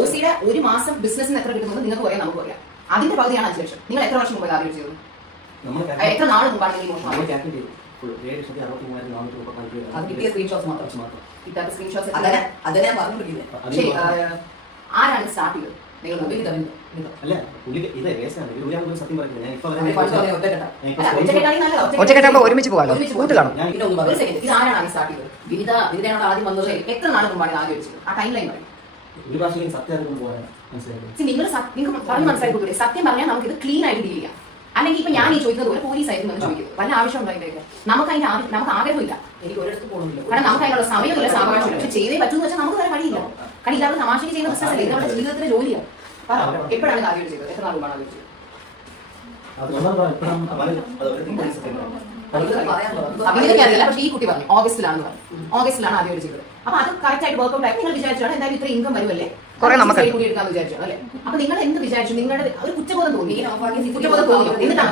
ഓസിയുടെ ഒരു മാസം ബിസിനസിന് എത്ര കിട്ടുന്നത് നിങ്ങൾക്ക് പറയാം, നമുക്ക് പറയാം. അതിന്റെ പകുതിയാണ് 5 ലക്ഷം. നിങ്ങൾ എത്ര വർഷം മുമ്പ് ആദ്യം ചെയ്തത്? എത്ര നാൾ മുമ്പാണ് നിങ്ങൾ കിട്ടിയ സ്ക്രീൻഷോട്ട്സ് മാത്രം കിട്ടാത്ത സ്ക്രീൻഷോട്ട്സ് ശരി. ആരാണ് സ്റ്റാർട്ട് ചെയ്തത്? നിങ്ങൾ ഒറ്റക്കെട്ടാകുമ്പോൾ ഒരുമിച്ച് പോകാമല്ലോ. ഇതാരാണ് സ്റ്റാർട്ട് ചെയ്തത്? വിനിതയോട് ആദ്യം വന്നത് എത്ര നാൾ മുമ്പാണ് ആദ്യം വെച്ചത്? ആ ടൈം ലൈൻ പറയും. നിങ്ങൾ പറഞ്ഞു മനസ്സിലാക്കി സത്യം പറഞ്ഞാൽ നമുക്ക് ഇത് ക്ലീൻ ആയിട്ട് ഡീൽ ചെയ്യാം. അല്ലെങ്കിൽ ഇപ്പൊ ഞാൻ ഈ ചോദിക്കുന്നത് പോലെ പോലീസ് ആയിരുന്നു എന്ന് ചോദിക്കുന്നത് വല്ല ആവശ്യം ഉണ്ടോ? അതിന്റെ നമുക്ക് ആഗ്രഹമില്ല, എനിക്ക് ഒരിടത്ത് പോകണമില്ല, കാരണം നമുക്ക് അതിനുള്ള സമയമില്ല, സാവകാശമില്ല. പക്ഷെ ചെയ്തേ പറ്റൂന്ന് വെച്ചാൽ നമുക്ക് വേറെ വഴിയില്ല. കാരണം ഇതാണ് തമാശക്ക് ചെയ്യുന്ന ബിസിനസ് അല്ലേ, ഇത് നമ്മുടെ ജീവിതത്തിന്റെ ജോലിയാണ്. എപ്പോഴാണ് ആദ്യം ചെയ്തത്? എത്ര നാൾ മുമ്പാണ് ആദ്യം ചെയ്തത്? അറിയില്ല, പക്ഷേ ഈ കുട്ടി പറഞ്ഞു ഓഗസ്റ്റിലാണ് ആദ്യം ചെയ്തത്. അപ്പൊ അത് കറക്റ്റ് ആയിട്ട് വർക്ക്ഔട്ട് ആയി നിങ്ങൾ വിചാരിച്ചാണ് എന്തായാലും ഇത്ര ഇൻകം വരുമല്ലേ, കൂടി എടുക്കാന്ന് വിചാരിച്ചു അല്ലേ? അപ്പൊ നിങ്ങൾ എന്ത് വിചാരിച്ചു? നിങ്ങളുടെ ഒരു കുറ്റബോധം തോന്നി, എന്നിട്ടാണ്